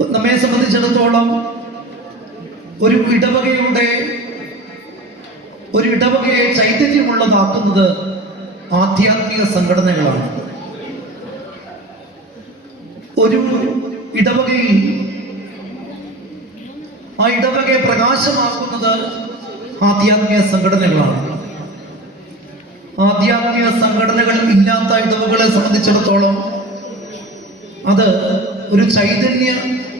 നമ്മെ സംബന്ധിച്ചിടത്തോളം ഒരു ഇടവകയുടെ ഒരു ഇടവകയെ ചൈതന്യമുള്ളതാക്കുന്നത് ആധ്യാത്മിക സംഘടനകളാണ്. ഒരു ഇടവകയിൽ ആ ഇടവകയെ പ്രകാശമാക്കുന്നത് ആധ്യാത്മിക സംഘടനകളാണ്. ആധ്യാത്മിക സംഘടനകൾ ഇല്ലാത്ത ഇടവകളെ സംബന്ധിച്ചിടത്തോളം അത് ഒരു ചൈതന്യ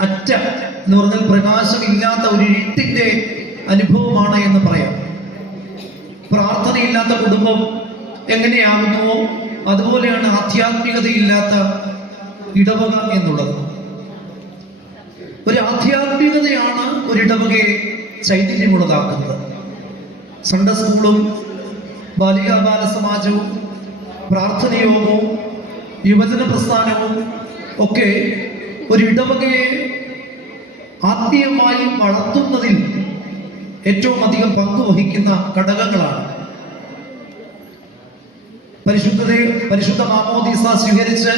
അറ്റ എന്ന് പറഞ്ഞാൽ പ്രകാശമില്ലാത്ത ഒരു ഇരുട്ടിന്റെ അനുഭവമാണ് എന്ന് പറയാം. പ്രാർത്ഥനയില്ലാത്ത കുടുംബം എങ്ങനെയാകുന്നുവോ അതുപോലെയാണ് ആധ്യാത്മികതയില്ലാത്ത ഇടവക എന്നുള്ളത്. ഒരു ആധ്യാത്മികതയാണ് ഒരു ഇടവകയെ ചൈതന്യമുള്ളതാക്കുന്നത്. സൺഡേ സ്കൂളും ബാലികാ ബാല സമാജവും പ്രാർത്ഥനയോഗവും യുവജന പ്രസ്ഥാനവും ഒക്കെ ഒരു ഇടവകയെ ആത്മീയമായി വളർത്തുന്നതിൽ ഏറ്റവും അധികം പങ്ക് വഹിക്കുന്ന ഘടകങ്ങളാണ്. പരിശുദ്ധതയെ പരിശുദ്ധ മാമോദീസ സ്വീകരിച്ച്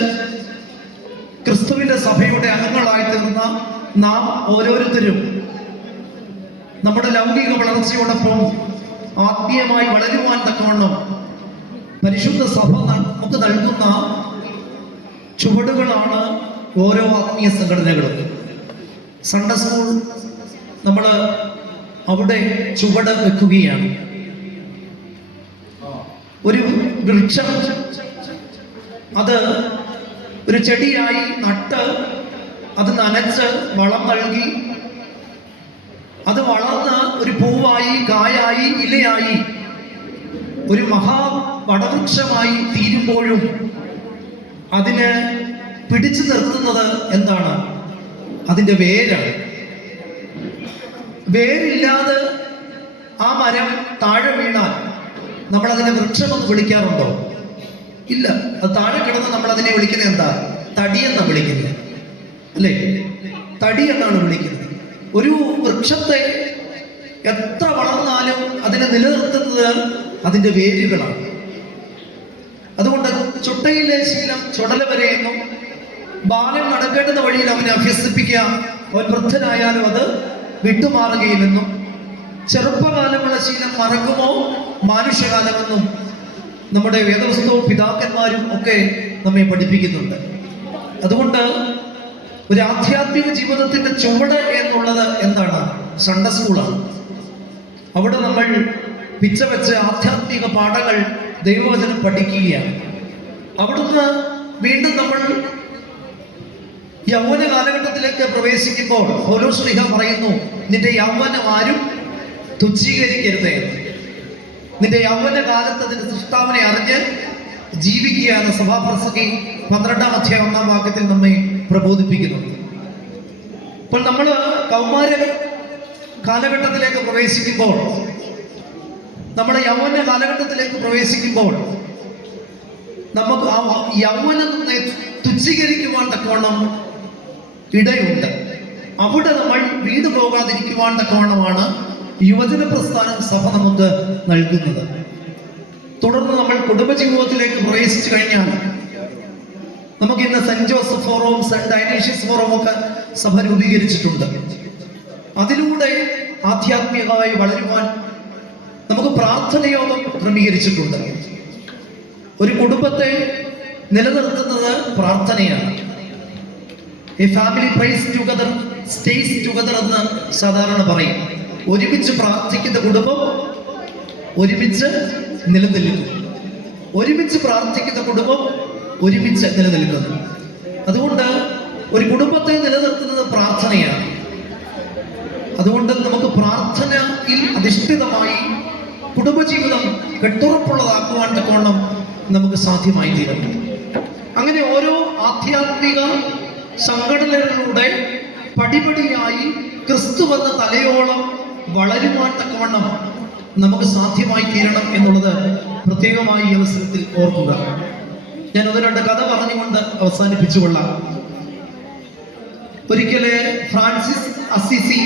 ക്രിസ്തുവിന്റെ സഭയുടെ അംഗങ്ങളായി തീർന്ന നാം ഓരോരുത്തരും നമ്മുടെ ലൗകിക വളർച്ചയോടൊപ്പം ആത്മീയമായി വളരുവാൻ തക്കവണ്ണം പരിശുദ്ധ സഭ നമുക്ക് നൽകുന്ന ചുവടുകളാണ് ഓരോ ആത്മീയ സംഘടനകളും. സൺഡേ സ്കൂൾ നമ്മൾ അവിടെ ചുവട് വെക്കുകയാണ്. ഒരു വൃക്ഷം. അത് ഒരു ചെടിയായി നട്ട് അത് നനച്ച് വളം നൽകി. അത് വളർന്ന് ഒരു പൂവായി കായായി ഇലയായി ഒരു മഹാ വടവൃക്ഷമായി തീരുമ്പോഴും അതിനെ പിടിച്ചു നിർത്തുന്നത് എന്താണ്? അതിന്റെ വേരാണ്. വേരില്ലാതെ ആ മരം താഴെ വീണാൽ നമ്മൾ അതിനെ വൃക്ഷമെന്ന് വിളിക്കാറുണ്ടോ? ഇല്ല. അത് താഴെ കിടന്ന് നമ്മൾ അതിനെ വിളിക്കുന്നത് എന്താ? തടിയെന്നാണ് വിളിക്കുന്നത്. അല്ലേ? തടി എന്നാണ് വിളിക്കുന്നത്. ഒരു വൃക്ഷത്തെ എത്ര വളർന്നാലും അതിനെ നിലനിർത്തുന്നത് അതിന്റെ വേരുകളാണ്. അതുകൊണ്ട് ചുട്ടയിലെ ശീലം ചുടല വരെയെന്നും ബാലൻ നടക്കേണ്ടുന്ന വഴിയിൽ അവനെ അഭ്യസിപ്പിക്കുക. അവൻ വൃദ്ധനായാലും അത് വിട്ടുമാറുകയില്ലെന്നും ചെറുപ്പകാലമുള്ള ശീലം മറക്കുമോ? മാനുഷ്യകാലമെന്നും നമ്മുടെ വേദവസ്തുവും പിതാക്കന്മാരും ഒക്കെ നമ്മെ പഠിപ്പിക്കുന്നുണ്ട്. അതുകൊണ്ട് ഒരു ആധ്യാത്മിക ജീവിതത്തിന്റെ ചുവട് എന്നുള്ളത് എന്താണ്? സൺഡേ സ്കൂളാണ് അവിടെ നമ്മൾ പിച്ച വെച്ച് ആധ്യാത്മിക പാഠങ്ങൾ ദൈവവചനം പഠിക്കുകയാണ്. അവിടുന്ന് വീണ്ടും നമ്മൾ യൗവന കാലഘട്ടത്തിലേക്ക് പ്രവേശിക്കുമ്പോൾ ഓരോ സ്ത്രീഹ പറയുന്നു നിന്റെ യൗവനം ആരും തുച്ഛീകരിക്കരുത്. നിന്റെ യൗവന കാലത്ത് അതിന്റെ സൃഷ്ടാവിനെ അറിഞ്ഞ് ജീവിക്കുക എന്ന സഭാപ്രസംഗി പന്ത്രണ്ടാം അധ്യായം ഒന്നാം വാക്യത്തിൽ നമ്മെ പ്രബോധിപ്പിക്കുന്നു. അപ്പോൾ നമ്മൾ കൗമാര കാലഘട്ടത്തിലേക്ക് പ്രവേശിക്കുമ്പോൾ നമ്മുടെ യൗവന കാലഘട്ടത്തിലേക്ക് പ്രവേശിക്കുമ്പോൾ നമുക്ക് ആ യൗവനം തുച്ഛീകരിക്കുവാൻ തക്കവണ്ണം ഇടയുണ്ട്. അവിടെ നമ്മൾ വീട് പോകാതിരിക്കുവാൻ തക്കവണ്ണമാണ് യുവജന പ്രസ്ഥാനം സഭ നമുക്ക് നൽകുന്നത്. തുടർന്ന് നമ്മൾ കുടുംബജീവിതത്തിലേക്ക് പ്രവേശിച്ചു കഴിഞ്ഞാൽ നമുക്ക് ഇന്ന് സെന്റ് ജോസഫ് ഫോറവും സെന്റ് ഡൈനേഷ്യസ് ഫോറവും ഒക്കെ സഭ രൂപീകരിച്ചിട്ടുണ്ട്. അതിലൂടെ ആധ്യാത്മികമായി വളരുവാൻ നമുക്ക് പ്രാർത്ഥനയോഗം ക്രമീകരിച്ചിട്ടുണ്ട്. ഒരു കുടുംബത്തെ നിലനിർത്തുന്നത് പ്രാർത്ഥനയാണ്. A family prays together stays together എന്ന് സാധാരണ പറയും. ഒരുമിച്ച് പ്രാർത്ഥിക്കുന്ന കുടുംബം ഒരുമിച്ച് നിലനിൽക്കും. ഒരുമിച്ച് പ്രാർത്ഥിക്കുന്ന കുടുംബം ഒരുമിച്ച് നിലനിൽക്കുന്നു അതുകൊണ്ട് ഒരു കുടുംബത്തെ നിലനിർത്തുന്നത് പ്രാർത്ഥനയാണ്. അതുകൊണ്ട് നമുക്ക് പ്രാർത്ഥനയിൽ അധിഷ്ഠിതമായി കുടുംബജീവിതം കെട്ടുറപ്പുള്ളതാക്കുവാൻ തക്കോണം നമുക്ക് സാധ്യമായി തീരും അങ്ങനെ ഓരോ ആധ്യാത്മിക സംഘടനകളിലൂടെ പടിപടിയായി ക്രിസ്തു എന്ന തലയോളം വളരുവാൻ തക്കവണ്ണം നമുക്ക് സാധ്യമായി തീരണം എന്നുള്ളത് പ്രത്യേകമായി ഈ അവസരത്തിൽ ഓർക്കുക. ഞാൻ ഒന്ന് രണ്ട് കഥ പറഞ്ഞുകൊണ്ട് അവസാനിപ്പിച്ചുകൊള്ളാം. ഒരിക്കലെ ഫ്രാൻസിസ് അസിസി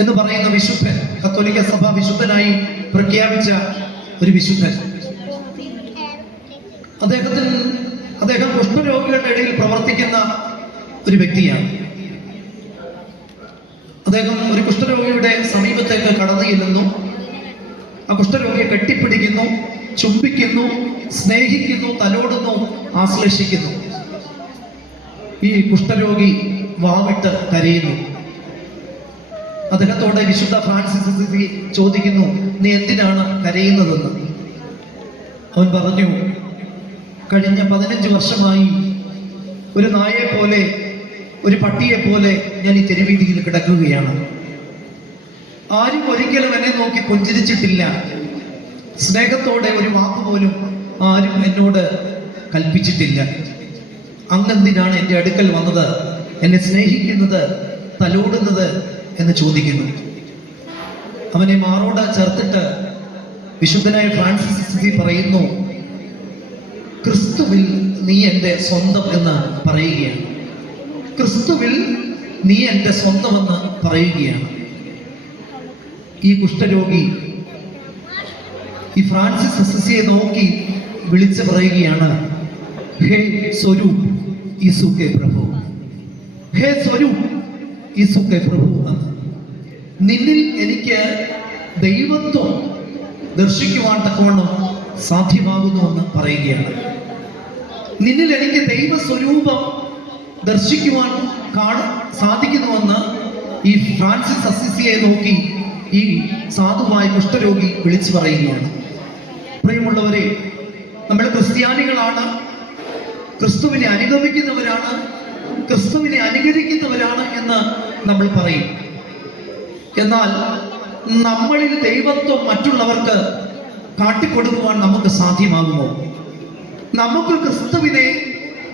എന്ന് പറയുന്ന വിശുദ്ധൻ കത്തോലിക്ക സഭ വിശുദ്ധനായി പ്രഖ്യാപിച്ച ഒരു വിശുദ്ധൻ. അദ്ദേഹത്തിന് അദ്ദേഹം കുഷ്ഠരോഗികളുടെ ഇടയിൽ പ്രവർത്തിക്കുന്ന ഒരു വ്യക്തിയാണ്. അദ്ദേഹം ഒരു കുഷ്ഠരോഗിയുടെ സമീപത്തേക്ക് കടന്നു ചെല്ലുന്നു. ആ കുഷ്ഠരോഗിയെ കെട്ടിപ്പിടിക്കുന്നു ചുംബിക്കുന്നു സ്നേഹിക്കുന്നു തലോടുന്നു ആശ്ലേഷിക്കുന്നു. ഈ കുഷ്ഠരോഗി വാവിട്ട് കരയുന്നു. അദ്ദേഹത്തോട് വിശുദ്ധ ഫ്രാൻസിസ് ചോദിക്കുന്നു നീ എന്തിനാണ് കരയുന്നതെന്ന്? അവൻ പറഞ്ഞു കഴിഞ്ഞ പതിനഞ്ച് വർഷമായി ഒരു നായെ പോലെ ഒരു പട്ടിയെ പോലെ ഞാൻ ഈ തെരുവീതിയിൽ കിടക്കുകയാണ്. ആരും ഒരിക്കലും എന്നെ നോക്കി പുഞ്ചിരിച്ചിട്ടില്ല. സ്നേഹത്തോടെ ഒരു വാക്ക് പോലും ആരും എന്നോട് കൽപ്പിച്ചിട്ടില്ല. അങ്ങെന്തിനാണ് എന്റെ അടുക്കൽ വന്നത്? എന്നെ സ്നേഹിക്കുന്നത് തലോടുന്നത് എന്ന് ചോദിക്കുന്നു. അവനെ മാറോട് ചേർത്തിട്ട് വിശുദ്ധനായ ഫ്രാൻസിസ് പറയുന്നു ക്രിസ്തുവിൽ നീ എന്റെ സ്വന്തം എന്ന് പറയുകയാണ്. ക്രിസ്തുവിൽ നീ എന്റെ സ്വന്തമെന്ന് പറയുകയാണ്. ഈ കുഷ്ഠരോഗി ഈ ഫ്രാൻസിസ് അസിസിയെ നോക്കി വിളിച്ചു പറയുകയാണ് ഹേ സ്വരൂപ് ഈസുക്കെ പ്രഭു. ഹേ സ്വരൂപ് ഈസുക്കെ പ്രഭു എന്ന്. നിന്നിൽ എനിക്ക് ദൈവത്വം ദർശിക്കുവാൻ തക്കവണ്ണം സാധ്യമാകുന്നുവെന്ന് പറയുകയാണ്. നിന്നിൽ എനിക്ക് ദൈവസ്വരൂപം ദർശിക്കുവാൻ കാണ സാധിക്കുന്നുവെന്ന് ഈ ഫ്രാൻസിസ് അസിസിയെ നോക്കി ഈ സാധുവായ കുഷ്ഠരോഗി വിളിച്ചു പറയുകയാണ്. പ്രിയമുള്ളവരെ നമ്മൾ ക്രിസ്ത്യാനികളാണ്. ക്രിസ്തുവിനെ അനുഗമിക്കുന്നവരാണ്. ക്രിസ്തുവിനെ അനുകരിക്കുന്നവരാണ് എന്ന് നമ്മൾ പറയും. എന്നാൽ നമ്മളിൽ ദൈവത്വം മറ്റുള്ളവർക്ക് കാട്ടിക്കൊടുക്കുവാൻ നമുക്ക് സാധ്യമാകുമോ? നമുക്ക് ക്രിസ്തുവിനെ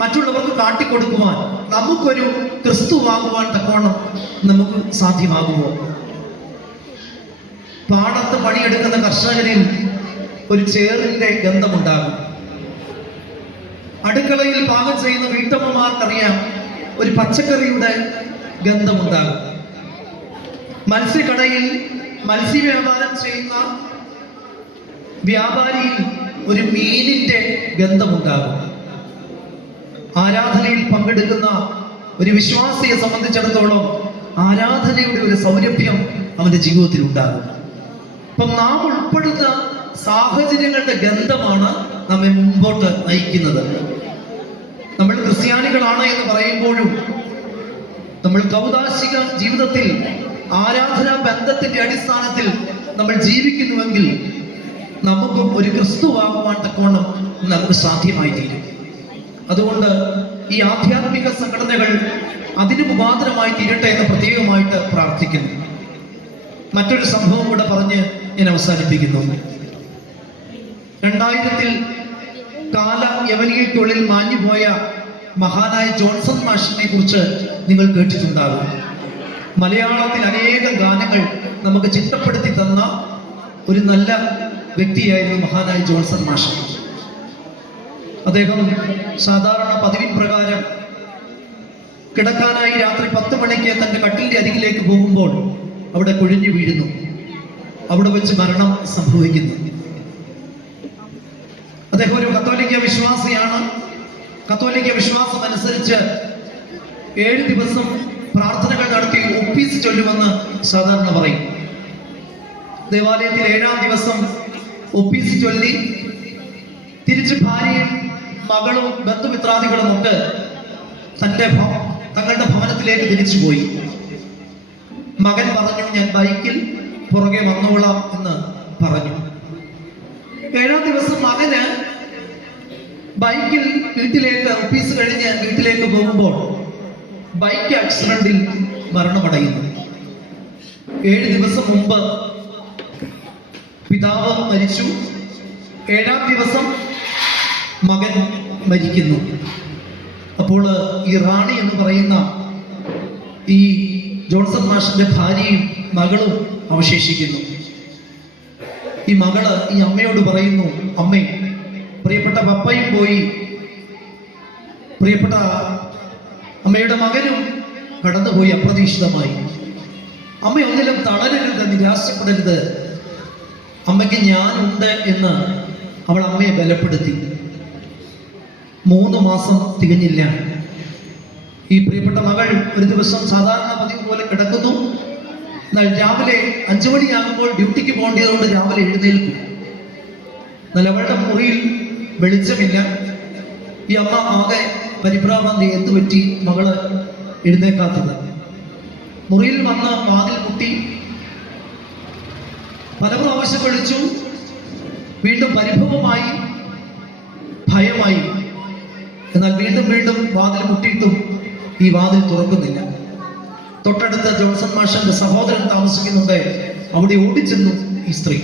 മറ്റുള്ളവർക്ക് കാട്ടിക്കൊടുക്കുവാൻ നമുക്കൊരു ക്രിസ്തു ക്രിസ്തുവാകുവാൻ തക്കവണ്ണം നമുക്ക് സാധ്യമാകുമോ? പാടത്ത് പണിയെടുക്കുന്ന കർഷകനിൽ ഒരു ചേറിന്റെ ഗന്ധമുണ്ടാകും. അടുക്കളയിൽ പാകം ചെയ്യുന്ന വീട്ടമ്മമാർക്കറിയാം ഒരു പച്ചക്കറിയുടെ ഗന്ധമുണ്ടാകും. മത്സ്യക്കടയിൽ മത്സ്യ വ്യാപാരം ചെയ്യുന്ന വ്യാപാരിയിൽ ഒരു മീനിന്റെ ഗന്ധമുണ്ടാകും. ആരാധനയിൽ പങ്കെടുക്കുന്ന ഒരു വിശ്വാസിയെ സംബന്ധിച്ചിടത്തോളം ആരാധനയുടെ ഒരു സൗരഭ്യം അവന്റെ ജീവിതത്തിൽ ഉണ്ടാകും. അപ്പം നാം ഉൾപ്പെടുന്ന സാഹചര്യങ്ങളുടെ ഗന്ധമാണ് നമ്മെ മുമ്പോട്ട് നയിക്കുന്നത്. നമ്മൾ ക്രിസ്ത്യാനികളാണ് എന്ന് പറയുമ്പോഴും നമ്മൾ കൗതാശിക ജീവിതത്തിൽ ആരാധനാ ബന്ധത്തിന്റെ അടിസ്ഥാനത്തിൽ നമ്മൾ ജീവിക്കുന്നുവെങ്കിൽ നമുക്കും ഒരു ക്രിസ്തുവാകുവാൻ തക്കവണ്ണം നമുക്ക് സാധ്യമായി തീരും അതുകൊണ്ട് ഈ ആധ്യാത്മിക സംഘടനകൾ അതിന് മുഖാന്തരമായി തീരട്ടെ എന്ന് പ്രത്യേകമായിട്ട് പ്രാർത്ഥിക്കുന്നു. മറ്റൊരു സംഭവം കൂടെ പറഞ്ഞ് ഞാൻ അവസാനിപ്പിക്കുന്നു. രണ്ടായിരത്തിൽ കാല യവനികയ്ക്കുള്ളിൽ മാഞ്ഞുപോയ മഹാനായ ജോൺസൺ മാഷിനെ കുറിച്ച് നിങ്ങൾ കേട്ടിട്ടുണ്ടാകും. മലയാളത്തിൽ അനേകം ഗാനങ്ങൾ നമുക്ക് ചിട്ടപ്പെടുത്തി തന്ന ഒരു നല്ല വ്യക്തിയായിരുന്നു മഹാനായ ജോൺസൺ മാഷ്. അദ്ദേഹം സാധാരണ പതിവിൻ പ്രകാരം കിടക്കാനായി രാത്രി പത്ത് മണിക്ക് തന്റെ കട്ടിലിന്റെ അരികിലേക്ക് പോകുമ്പോൾ അവിടെ കുഴിഞ്ഞു വീഴുന്നു. അവിടെ വെച്ച് മരണം സംഭവിക്കുന്നു. അദ്ദേഹം ഒരു കത്തോലിക്ക വിശ്വാസിയാണ്. കത്തോലിക്ക വിശ്വാസം അനുസരിച്ച് ഏഴ് ദിവസം പ്രാർത്ഥനകൾ നടത്തി ഒപ്പീസ് ചൊല്ലുമെന്ന് സാധാരണ പറയും. ദേവാലയത്തിൽ ഏഴാം ദിവസം ഒപ്പീസ് ചൊല്ലി തിരിച്ച് ഭാര്യയും മകളും ബന്ധുമിത്രാദികളും ഒക്കെ തന്റെ തങ്ങളുടെ ഭവനത്തിലേക്ക് തിരിച്ചു പോയി. മകൻ പറഞ്ഞു ഞാൻ ബൈക്കിൽ പുറകെ വന്നോളാം എന്ന് പറഞ്ഞു. ഏഴാം ദിവസം മകന് ബൈക്കിൽ വീട്ടിലേക്ക് ഓഫീസ് കഴിഞ്ഞ് വീട്ടിലേക്ക് പോകുമ്പോൾ ബൈക്ക് ആക്സിഡന്റിൽ മരണമടയുന്നു. ഏഴ് ദിവസം മുമ്പ് പിതാവ് മരിച്ചു. ഏഴാം ദിവസം മകൻ മരിക്കുന്നു. അപ്പോൾ ഈ റാണി എന്ന് പറയുന്ന ഈ ജോൺസൺ മാഷിന്റെ ഭാര്യയും മകളും അവശേഷിക്കുന്നു. ഈ മകൾ ഈ അമ്മയോട് പറയുന്നു അമ്മേ പ്രിയപ്പെട്ട പപ്പയും പോയി. പ്രിയപ്പെട്ട അമ്മയുടെ മകനും കടന്നുപോയി അപ്രതീക്ഷിതമായി. അമ്മ ഒന്നിലും തളരരുത് നിരാശപ്പെടരുത്. അമ്മയ്ക്ക് ഞാനുണ്ട് എന്ന് അവൾ അമ്മയെ ബലപ്പെടുത്തി. മൂന്ന് മാസം തികഞ്ഞില്ല. ഈ പ്രിയപ്പെട്ട മകൾ ഒരു ദിവസം സാധാരണ പതിവ് പോലെ കിടക്കുന്നു. എന്നാൽ രാവിലെ അഞ്ചു മണിയാകുമ്പോൾ ഡ്യൂട്ടിക്ക് പോകേണ്ടതുകൊണ്ട് രാവിലെ എഴുന്നേൽക്കും. എന്നാൽ അവളുടെ മുറിയിൽ വെളിച്ചമില്ല. ഈ അമ്മ ആകെ പരിഭ്രാന്തി എന്ത് പറ്റി മകൾ എഴുന്നേക്കാത്തത് മുറിയിൽ വന്ന് വാതിൽ മുട്ടി പല പ്രാവശ്യം വിളിച്ചു. വീണ്ടും പരിഭവമായി ഭയമായി. എന്നാൽ വീണ്ടും വീണ്ടും വാതിൽ മുട്ടിയിട്ടും ഈ വാതിൽ തുറക്കുന്നില്ല. തൊട്ടടുത്ത ജോൺസൺ മാഷന്റെ സഹോദരൻ താമസിക്കുന്നുണ്ട്. അവിടെ ഓടിച്ചെന്നു ഈ സ്ത്രീ.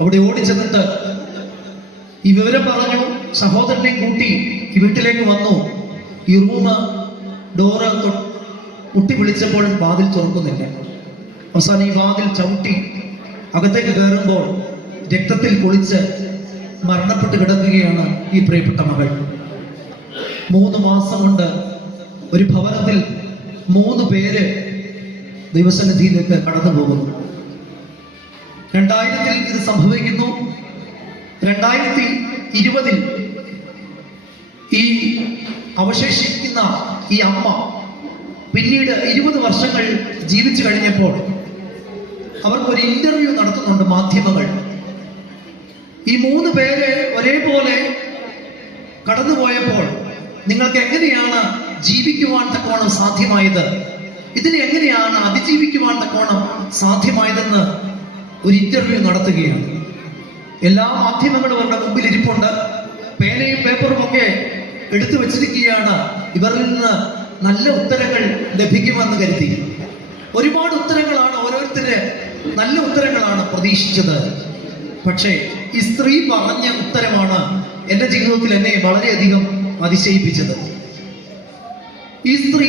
അവിടെ ഓടിച്ചെന്നിട്ട് ഈ വിവരം പറഞ്ഞു. സഹോദരനെയും കൂട്ടി ഈ വീട്ടിലേക്ക് വന്നു. ഈ റൂമ് ഡോറ് മുട്ടി വിളിച്ചപ്പോൾ വാതിൽ തുറക്കുന്നില്ല. അവസാനം ഈ വാതിൽ ചവിട്ടി അകത്തേക്ക് കയറുമ്പോൾ രക്തത്തിൽ കുളിച്ച് മരണപ്പെട്ട് കിടക്കുകയാണ് ഈ പ്രിയപ്പെട്ട മകൾ. മൂന്ന് മാസം കൊണ്ട് ഒരു ഭവനത്തിൽ മൂന്ന് പേര് ദൈവസന്നിധിയിലേക്ക് കടന്നു പോകുന്നു രണ്ടായിരത്തിൽ ഇത് സംഭവിക്കുന്നു. രണ്ടായിരത്തി ഇരുപതിൽ ഈ അവശേഷിക്കുന്ന ഈ അമ്മ പിന്നീട് ഇരുപത് വർഷങ്ങൾ ജീവിച്ചു കഴിഞ്ഞപ്പോൾ അവർക്കൊരു ഇന്റർവ്യൂ നടത്തുന്നുണ്ട് മാധ്യമങ്ങൾ. ഈ മൂന്ന് പേര് ഒരേപോലെ കടന്നുപോയപ്പോൾ നിങ്ങൾക്ക് എങ്ങനെയാണ് ജീവിക്കുവാൻ തക്കോണം സാധ്യമായത്? ഇതിനെ എങ്ങനെയാണ് അതിജീവിക്കുവാൻ തക്കോണം സാധ്യമായതെന്ന് ഒരു ഇന്റർവ്യൂ നടത്തുകയാണ്. എല്ലാ മാധ്യമങ്ങളും അവരുടെ മുമ്പിൽ ഇരിപ്പുണ്ട്. പേനയും പേപ്പറും ഒക്കെ എടുത്തു വെച്ചിരിക്കുകയാണ്. ഇവരിൽ നിന്ന് നല്ല ഉത്തരങ്ങൾ ലഭിക്കുമെന്ന് കരുതി. ഒരുപാട് ഉത്തരങ്ങളാണ് ഓരോരുത്തര് നല്ല ഉത്തരങ്ങളാണ് പ്രതീക്ഷിച്ചത്. പക്ഷേ ഈ സ്ത്രീ പറഞ്ഞ ഉത്തരമാണ് എന്റെ ജീവിതത്തിൽ എന്നെ വളരെയധികം അതിശയിപ്പിച്ചത്. ഈ സ്ത്രീ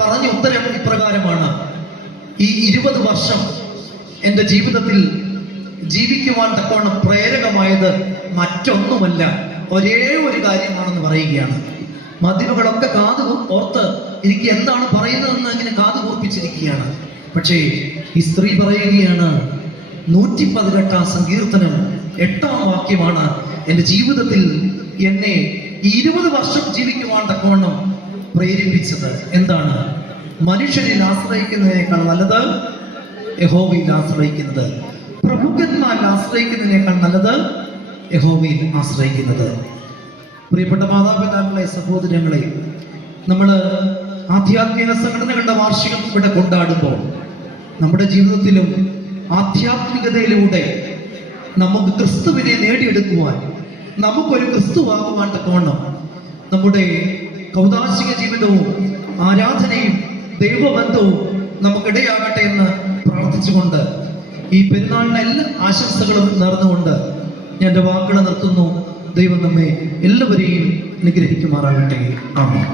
പറഞ്ഞ ഉത്തരം ഇപ്രകാരമാണ്. ഈ ഇരുപത് വർഷം എന്റെ ജീവിതത്തിൽ ജീവിക്കുവാൻ തക്കവണ്ണം പ്രേരകമായത് മറ്റൊന്നുമല്ല ഒരേ ഒരു കാര്യമാണെന്ന് പറയുകയാണ്. മാധ്യമങ്ങളൊക്കെ കാത് ഓർത്ത് എനിക്ക് എന്താണ് പറയുന്നതെന്ന് ഇങ്ങനെ കാത് കൂർപ്പിച്ചിരിക്കുകയാണ് പക്ഷേ ഈ സ്ത്രീ പറയുകയാണ് നൂറ്റി പതിനെട്ടാം സങ്കീർത്തനം എട്ടാം വാക്യമാണ്. എന്റെ ജീവിതത്തിൽ എന്നെ ഇരുപത് വർഷം ജീവിക്കുവാൻ തക്കവണ്ണം പ്രേരിപ്പിച്ചത്. എന്താണ്? മനുഷ്യരിൽ ആശ്രയിക്കുന്നതിനേക്കാൾ നല്ലത്? യഹോവയിൽ ആശ്രയിക്കുന്നത്. പ്രമുഖന്മാരിൽ ആശ്രയിക്കുന്നതിനേക്കാൾ നല്ലത്? യഹോവയിൽ ആശ്രയിക്കുന്നത്. പ്രിയപ്പെട്ട മാതാപിതാക്കളെ സഹോദരങ്ങളെ നമ്മൾ ആധ്യാത്മിക സംഘടനകളുടെ വാർഷികം ഇവിടെ കൊണ്ടാടുമ്പോൾ നമ്മുടെ ജീവിതത്തിലും ആധ്യാത്മികതയിലൂടെ നമുക്ക് ക്രിസ്തുവിനെ നേടിയെടുക്കുവാൻ നമുക്കൊരു ക്രിസ്തുവാകുവാൻ തക്കവണ്ണം നമ്മുടെ കൗതാശിക ജീവിതവും ആരാധനയും ദൈവബന്ധവും നമുക്കിടയാകട്ടെ എന്ന് പ്രാർത്ഥിച്ചുകൊണ്ട് ഈ പെരുന്നാളിന് എല്ലാ ആശംസകളും നേർന്നുകൊണ്ട് ഞാൻ എന്റെ വാക്കുകൾ നിർത്തുന്നു. ദൈവം നമ്മെ എല്ലാവരെയും അനുഗ്രഹിക്കുമാറാകട്ടെ. ആമേൻ.